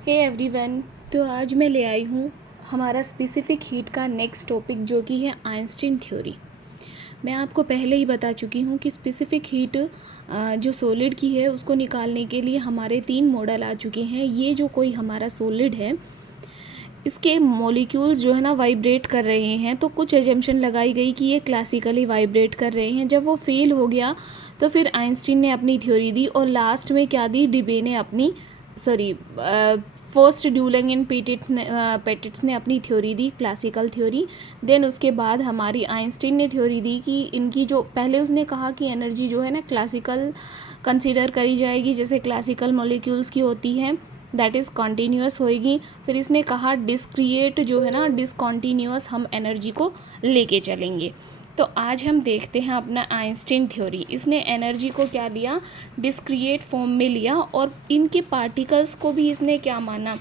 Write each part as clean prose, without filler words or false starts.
Hey everyone. तो आज मैं ले आई हूँ हमारा स्पेसिफिक हीट का नेक्स्ट टॉपिक जो कि है आइंस्टीन थ्योरी। मैं आपको पहले ही बता चुकी हूँ कि स्पेसिफिक हीट जो सॉलिड की है उसको निकालने के लिए हमारे 3 मॉडल आ चुके हैं। ये जो कोई हमारा सॉलिड है इसके मॉलिक्यूल्स जो है ना वाइब्रेट कर रहे हैं, तो कुछ एजम्पशन लगाई गई कि ये क्लासिकली वाइब्रेट कर रहे हैं। जब वो फेल हो गया तो फिर आइंस्टीन ने अपनी थ्योरी दी और लास्ट में क्या दी, डिबे ने अपनी फर्स्ट ड्यूलिंग एंड पेटिट्स ने अपनी थ्योरी दी, क्लासिकल थ्योरी। देन उसके बाद हमारी आइंस्टीन ने थ्योरी दी कि इनकी जो पहले उसने कहा कि एनर्जी जो है ना क्लासिकल कंसीडर करी जाएगी, जैसे क्लासिकल मॉलिक्यूल्स की होती है, दैट इज़ कॉन्टीन्यूअस होएगी। फिर इसने कहा डिस्क्रिएट जो है ना डिसकॉन्टीन्यूअस हम एनर्जी को लेके चलेंगे। तो आज हम देखते हैं अपना आइंस्टीन थ्योरी। इसने एनर्जी को क्या लिया, डिस्क्रिएट फॉर्म में लिया, और इनके पार्टिकल्स को भी इसने क्या माना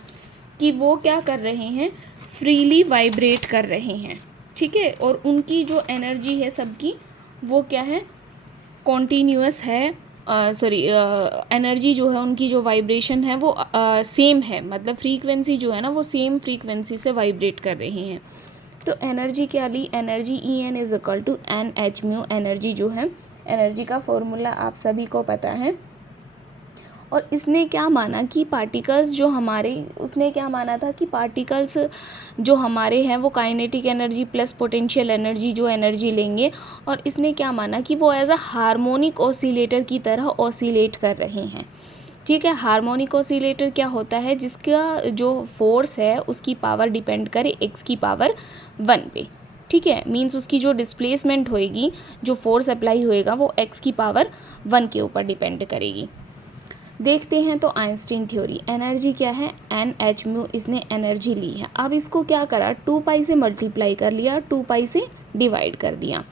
कि वो क्या कर रहे हैं, फ्रीली वाइब्रेट कर रहे हैं, ठीक है। और उनकी जो एनर्जी है सबकी वो क्या है, कॉन्टीन्यूअस है। एनर्जी जो है उनकी जो वाइब्रेशन है वो सेम है, मतलब फ्रीक्वेंसी जो है ना वो सेम फ्रीक्वेंसी से वाइब्रेट कर रहे हैं। तो एनर्जी क्या ली, energy En is equal to n h mu. Energy जो है, एनर्जी का फॉर्मूला आप सभी को पता है। और इसने क्या माना कि पार्टिकल्स जो हमारे, उसने क्या माना था कि पार्टिकल्स जो हमारे हैं वो kinetic energy plus potential energy जो एनर्जी लेंगे, और इसने क्या माना कि वो एज अ हार्मोनिक ऑसिलेटर की तरह ऑसिलेट कर रहे हैं, ठीक है। हार्मोनिक ऑसिलेटर क्या होता है, जिसका जो फोर्स है उसकी पावर डिपेंड करे x की पावर 1 पे, ठीक है। मींस उसकी जो डिस्प्लेसमेंट होएगी, जो फोर्स अप्लाई होएगा वो x की पावर 1 के ऊपर डिपेंड करेगी। देखते हैं तो आइंस्टीन थ्योरी, एनर्जी क्या है, एन एच म्यू, इसने एनर्जी ली है। अब इसको क्या करा, 2 पाई से मल्टीप्लाई कर लिया, 2 पाई से डिवाइड कर दिया।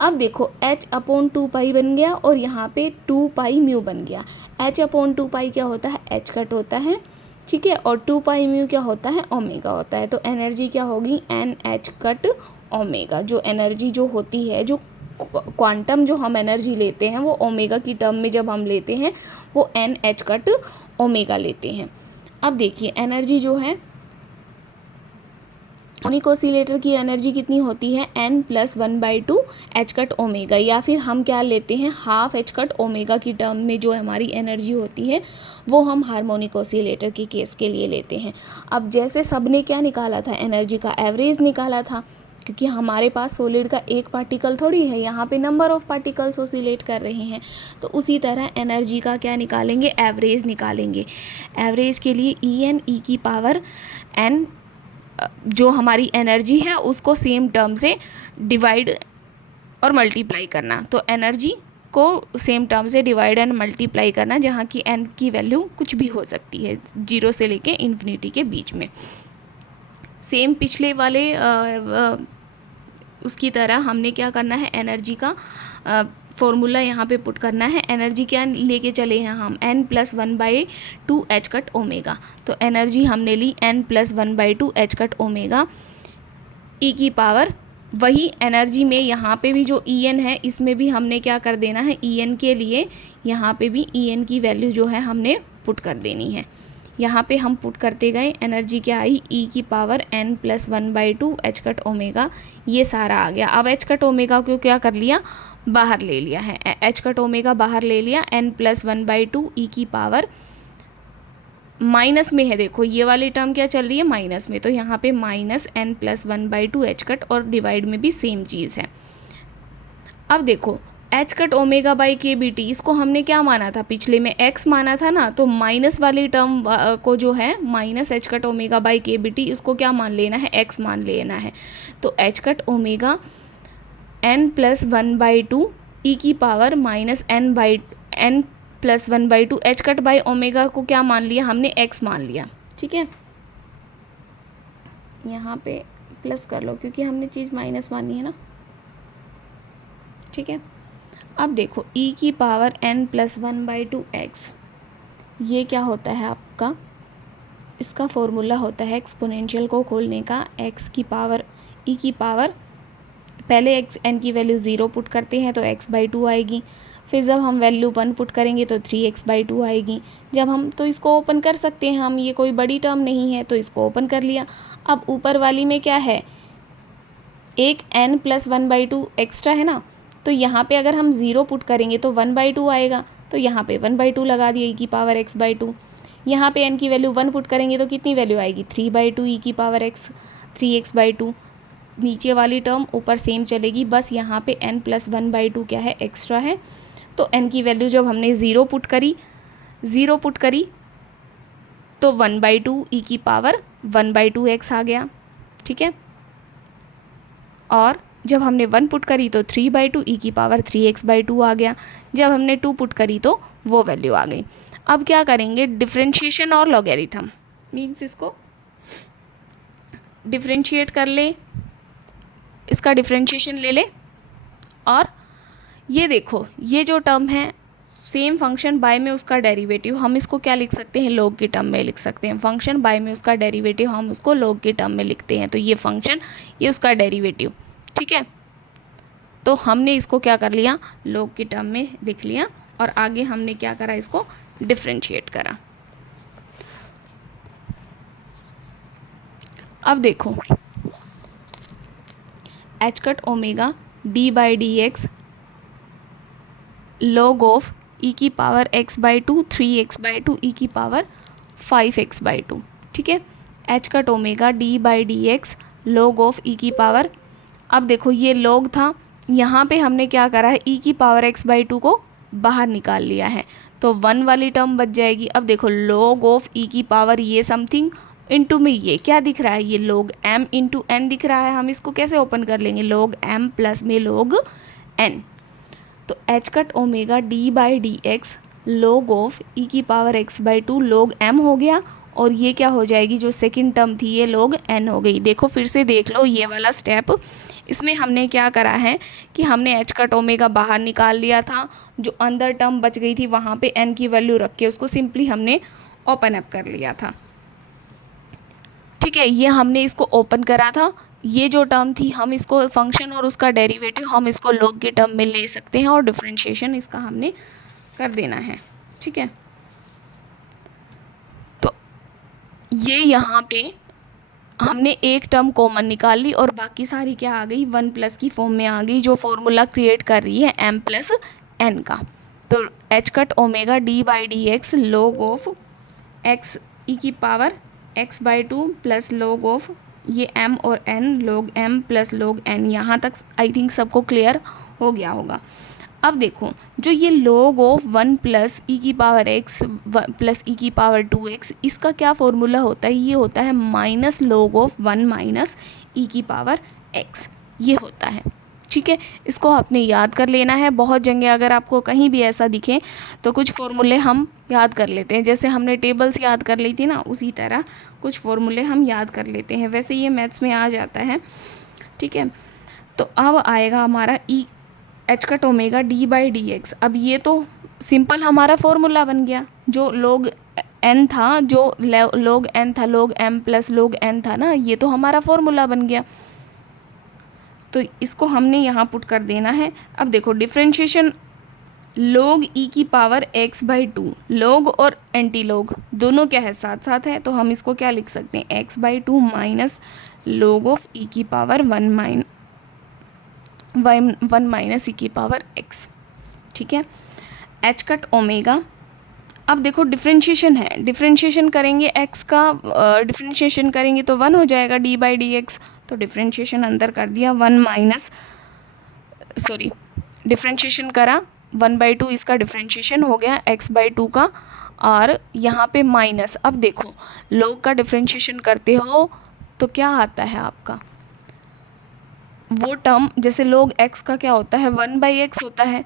अब देखो h अपॉन 2 पाई बन गया और यहाँ पे 2 पाई म्यू बन गया। h अपॉन 2 पाई क्या होता है, h कट होता है, ठीक है। और 2 पाई म्यू क्या होता है, ओमेगा होता है। तो एनर्जी क्या होगी, एन एच कट ओमेगा। जो एनर्जी जो होती है, जो क्वांटम जो हम एनर्जी लेते हैं वो ओमेगा की टर्म में जब हम लेते हैं वो एन एच कट ओमेगा लेते हैं। अब देखिए एनर्जी जो है, हार्मोनिक ऑसिलेटर की एनर्जी कितनी होती है, n plus 1/2 h cut omega, या फिर हम क्या लेते हैं, हाफ एच कट ओमेगा की टर्म में जो हमारी एनर्जी होती है वो हम हार्मोनिक ऑसिलेटर के केस के लिए लेते हैं। अब जैसे सब ने क्या निकाला था, एनर्जी का एवरेज निकाला था, क्योंकि हमारे पास सॉलिड का एक पार्टिकल थोड़ी है, यहाँ पे नंबर ऑफ पार्टिकल्स ऑसिलेट कर रहे हैं। तो उसी तरह एनर्जी का क्या निकालेंगे, एवरेज निकालेंगे। एवरेज के लिए En e की पावर n जो हमारी एनर्जी है उसको सेम टर्म से डिवाइड और मल्टीप्लाई करना। तो एनर्जी को सेम टर्म से डिवाइड एंड मल्टीप्लाई करना, जहाँ की n की वैल्यू कुछ भी हो सकती है, 0 से लेके इन्फिनिटी के बीच में। सेम पिछले वाले उसकी तरह हमने क्या करना है, एनर्जी का फॉर्मूला यहाँ पे पुट करना है। एनर्जी क्या लेके चले हैं हम, n plus 1/2 h cut omega. तो एनर्जी हमने ली n plus 1/2 h cut omega e की पावर, वही एनर्जी में यहाँ पे भी जो En है इसमें भी हमने क्या कर देना है, En के लिए यहाँ पे भी En की वैल्यू जो है हमने पुट कर देनी है। यहाँ पे हम पुट करते गए, एनर्जी क्या आई, ई की power n plus 1/2 h cut omega, ये सारा आ गया। अब एच कट ओमेगा को क्या कर लिया, बाहर ले लिया है, एच कट ओमेगा बाहर ले लिया, n प्लस 1/2 ई की पावर माइनस में है, देखो ये वाली टर्म क्या चल रही है, माइनस में, तो यहाँ पे minus n plus 1/2 h cut, और डिवाइड में भी सेम चीज़ है। अब देखो एच कट ओमेगा बाई के बी टी, इसको हमने क्या माना था, पिछले में x माना था ना, तो माइनस वाली टर्म को जो है minus H cut omega by के बी टी, इसको क्या मान लेना है, x मान लेना है। तो H cut omega n plus 1/2 ई की power minus n plus 1/2 h cut by omega को क्या मान लिया हमने, x मान लिया, ठीक है। यहाँ पे प्लस कर लो क्योंकि हमने चीज़ माइनस मानी है ना, ठीक है। अब देखो e की पावर n प्लस 1/2 x, ये क्या होता है आपका, इसका फॉर्मूला होता है एक्सपोनेंशियल को खोलने का, x की पावर e की पावर, पहले x n की वैल्यू 0 पुट करते हैं तो x/2 आएगी, फिर जब हम वैल्यू 1 पुट करेंगे तो 3x/2 आएगी। जब हम तो इसको ओपन कर सकते हैं हम, ये कोई बड़ी टर्म नहीं है तो इसको ओपन कर लिया। अब ऊपर वाली में क्या है, एक n + 1/2 एक्स्ट्रा है ना, तो यहाँ पे अगर हम 0 पुट करेंगे तो 1/2 आएगा, तो यहाँ पे 1/2 लगा दिया e⁻x/2। यहाँ पे n की वैल्यू 1 पुट करेंगे तो कितनी वैल्यू आएगी 3/2 e⁻x 3x/2। नीचे वाली टर्म ऊपर सेम चलेगी, बस यहाँ पे n + 1/2 क्या है, एक्स्ट्रा है। तो n की वैल्यू जब हमने 0 पुट करी तो 1/2 e⁻1/2x आ गया, ठीक है। और जब हमने 1 पुट करी तो 3/2 e⁻3x/2 आ गया। जब हमने 2 पुट करी तो वो वैल्यू आ गई। अब क्या करेंगे, डिफरेंशिएशन और लॉगरिथम, मीन्स इसको डिफरेंशिएट कर ले, इसका डिफरेंशिएशन ले ले। और ये देखो, ये जो टर्म है सेम फंक्शन बाय में उसका डेरिवेटिव, हम इसको क्या लिख सकते हैं, लॉग की टर्म में लिख सकते हैं। फंक्शन बाय में उसका डेरिवेटिव हम उसको लॉग की टर्म में लिखते हैं। तो ये फंक्शन, ये उसका डेरिवेटिव, ठीक है। तो हमने इसको क्या कर लिया, लॉग की टर्म में लिख लिया, और आगे हमने क्या करा, इसको डिफरेंशिएट करा। अब देखो, h omega d/dx log of e⁻x/2 3x/2 e⁻5x/2, ठीक है। h omega d/dx log of अब देखो ये log था, यहाँ पे हमने क्या करा है, e⁻x/2 को बाहर निकाल लिया है, तो 1 वाली टर्म बच जाएगी। अब देखो log ऑफ ये समथिंग इंटू में ये क्या दिख रहा है, ये log m इंटू n दिख रहा है। हम इसको कैसे ओपन कर लेंगे, log m प्लस में log n। तो h omega d/dx log of e⁻x/2 log m हो गया, और ये क्या हो जाएगी, जो सेकंड टर्म थी ये log n हो गई। देखो फिर से देख लो ये वाला स्टेप, इसमें हमने क्या करा है कि हमने h ओमेगा बाहर निकाल लिया था, जो अंदर टर्म बच गई थी वहाँ पे n की वैल्यू रख के उसको सिंपली हमने ओपन अप कर लिया था, ठीक है। ये हमने इसको ओपन करा था, ये जो टर्म थी हम इसको फंक्शन और उसका डेरिवेटिव हम इसको log की टर्म में ले सकते हैं, और डिफरेंशिएशन इसका हमने कर देना है, ठीक है। तो ये यहाँ पे हमने एक टर्म कॉमन निकाल ली और बाकी सारी क्या आ गई, 1+ की फॉर्म में आ गई, जो फॉर्मूला क्रिएट कर रही है m + n का। तो h omega d/dx log of x e⁻x/2 plus log of ये m और n log m plus log n। यहाँ तक आई थिंक सबको क्लियर हो गया होगा। अब देखो, जो ये log of 1 + e⁻x plus e⁻2x, इसका क्या फॉर्मूला होता है, ये होता है -log ऑफ 1 - e⁻x, ये होता है, ठीक है। इसको आपने याद कर लेना है। बहुत जगह अगर आपको कहीं भी ऐसा दिखे तो कुछ फॉर्मूले हम याद कर लेते हैं, जैसे हमने टेबल्स याद कर ली थी ना, उसी तरह कुछ फॉर्मूले हम याद कर लेते हैं। वैसे ये मैथ्स में आ जाता है, ठीक है। तो अब आएगा हमारा h ओमेगा d/dx। अब ये तो सिंपल हमारा फॉर्मूला बन गया, जो log n था, जो log n था, log m plus log n था ना, ये तो हमारा फॉर्मूला बन गया। तो इसको हमने यहाँ पुट कर देना है। अब देखो डिफरेंशिएशन log e⁻x/2, log और एंटी log दोनों क्या है, साथ साथ है, तो हम इसको क्या लिख सकते हैं, x/2 minus log of e⁻1 e⁻x, ठीक है। h ओमेगा, अब देखो डिफरेंशिएशन है, डिफरेंशिएशन करेंगे x का, डिफरेंशिएशन करेंगे तो 1 हो जाएगा d/dx। तो डिफरेंशिएशन अंदर कर दिया, डिफरेंशिएशन करा 1/2, इसका डिफरेंशिएशन हो गया x/2 का, और यहाँ पे माइनस। अब देखो log का डिफरेंशिएशन करते हो तो क्या आता है आपका, वो टर्म जैसे log x का क्या होता है, 1/x होता है,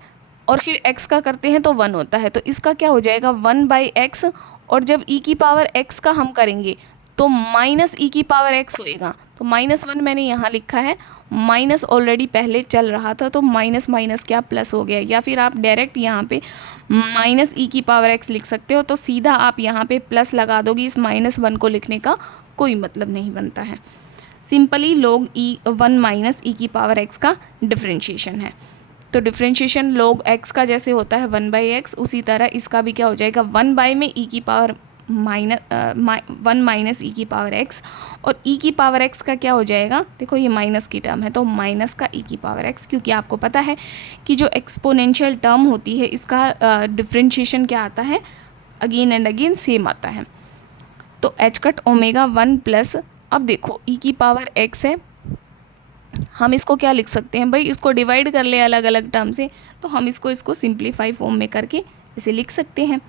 और फिर x का करते हैं तो 1 होता है, तो इसका क्या हो जाएगा 1/x, और जब e⁻x का हम करेंगे तो -e⁻x होएगा। तो -1 मैंने यहाँ लिखा है, माइनस ऑलरेडी पहले चल रहा था, तो माइनस माइनस क्या प्लस हो गया, या फिर आप डायरेक्ट यहाँ पे -e⁻x लिख सकते हो। तो सीधा आप यहाँ पे प्लस लगा दोगे, इस -1 को लिखने का कोई मतलब नहीं बनता है। सिंपली log 1 - e⁻x का डिफरेंशिएशन है। तो डिफ्रेंशिएशन log x का जैसे होता है 1/x, उसी तरह इसका भी क्या हो जाएगा 1 में e की पावर वन माइनस ई की पावर x, और e की पावर x का क्या हो जाएगा, देखो ये माइनस की टर्म है तो माइनस का e की पावर x, क्योंकि आपको पता है कि जो एक्सपोनेंशियल टर्म होती है इसका डिफ्रेंशिएशन क्या आता है, अगेन एंड अगेन सेम आता है। तो h कट ओमेगा 1 प्लस, अब देखो e की पावर x है, हम इसको क्या लिख सकते हैं भाई, इसको डिवाइड कर ले अलग अलग टर्म से, तो हम इसको सिंप्लीफाई फॉर्म में करके इसे लिख सकते हैं।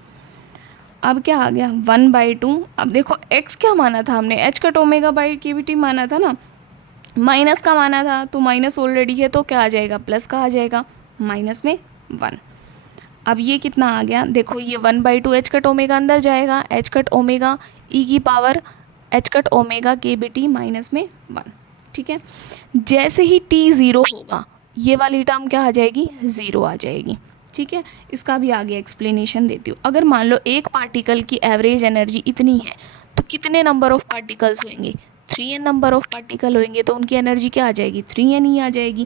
अब क्या आ गया 1/2। अब देखो x क्या माना था हमने, h cut omega by KBT माना था ना, माइनस का माना था, तो माइनस ऑलरेडी है तो क्या आ जाएगा, प्लस का आ जाएगा, माइनस में 1। अब ये कितना आ गया, देखो ये 1/2 h कट ओमेगा अंदर जाएगा, h कट ओमेगा e की power h cut omega KBT minus में 1, ठीक है। जैसे ही t 0 होगा ये वाली टर्म क्या आ जाएगी, 0 आ जाएगी, ठीक है। इसका भी आगे एक्सप्लेनेशन देती हूँ। अगर मान लो एक पार्टिकल की एवरेज एनर्जी इतनी है तो कितने नंबर ऑफ पार्टिकल्स होंगे, 3n नंबर ऑफ पार्टिकल होंगे, तो उनकी एनर्जी क्या आ जाएगी, 3n ही आ जाएगी।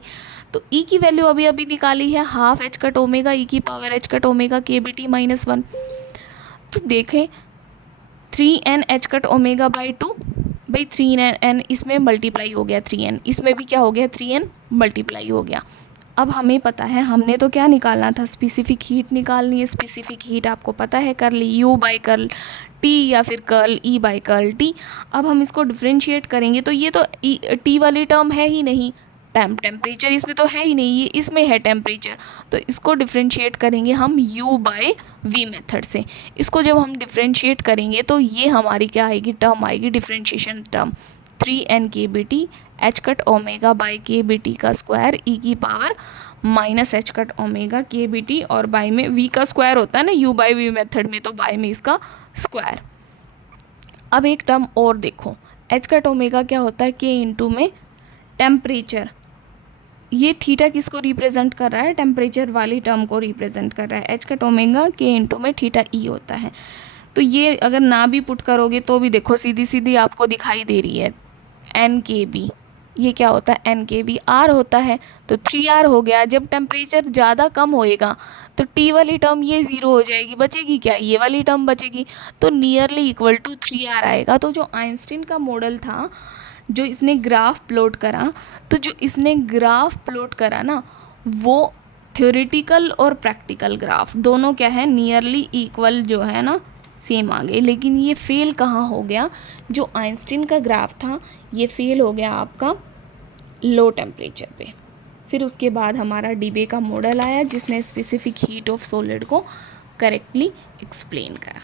तो e की वैल्यू अभी अभी निकाली है, half h cut omega e की power h cut omega KBT minus 1। तो देखें 3n h cut omega by 2, भाई 3n इसमें मल्टीप्लाई हो गया, 3n इसमें भी क्या हो गया, 3n मल्टीप्लाई हो गया। अब हमें पता है, हमने तो क्या निकालना था, स्पेसिफिक हीट निकालनी है। स्पेसिफिक हीट आपको पता है, curl U by curl T या फिर curl E by curl T। अब हम इसको डिफ्रेंशिएट करेंगे तो ये तो T वाली टर्म है ही नहीं, टेम्परेचर इसमें तो है ही नहीं, ये इसमें है टेम्परेचर, तो इसको डिफ्रेंशिएट करेंगे हम U बाई V मेथड से। इसको जब हम डिफ्रेंशिएट करेंगे तो ये हमारी क्या आएगी, टर्म आएगी, differentiation term 3n KBT h cut omega by KBT का स्क्वायर e की power minus h cut omega KBT, और बाई में v का स्क्वायर होता है ना u बाई v मेथड में, तो बाई में इसका स्क्वायर। अब एक टर्म और देखो, h कट ओमेगा क्या होता है, k इंटू में टेम्परेचर, ये थीटा किसको रिप्रेजेंट कर रहा है, टेम्परेचर वाली टर्म को रिप्रेजेंट कर रहा है। h cut omega k into में थीटा e होता है। तो ये अगर ना भी पुट करोगे तो भी देखो सीधी सीधी आपको दिखाई दे रही है, NKB, ये क्या होता है, NKB R होता है, तो 3R हो गया। जब टेम्परेचर ज़्यादा कम होएगा तो T वाली टर्म ये 0 हो जाएगी, बचेगी क्या, ये वाली टर्म बचेगी, तो नियरली इक्वल टू 3R आएगा। तो जो आइंस्टीन का मॉडल था, जो इसने ग्राफ प्लॉट करा, तो जो इसने ग्राफ प्लॉट करा ना, वो थ्योरेटिकल और प्रैक्टिकल ग्राफ दोनों क्या है, नियरली इक्वल जो है ना, सेम आ गए। लेकिन ये फेल कहाँ हो गया, जो आइंस्टीन का ग्राफ था ये फेल हो गया आपका लो टेम्परेचर पे। फिर उसके बाद हमारा डीबे का मॉडल आया जिसने स्पेसिफिक हीट ऑफ सॉलिड को करेक्टली एक्सप्लेन करा।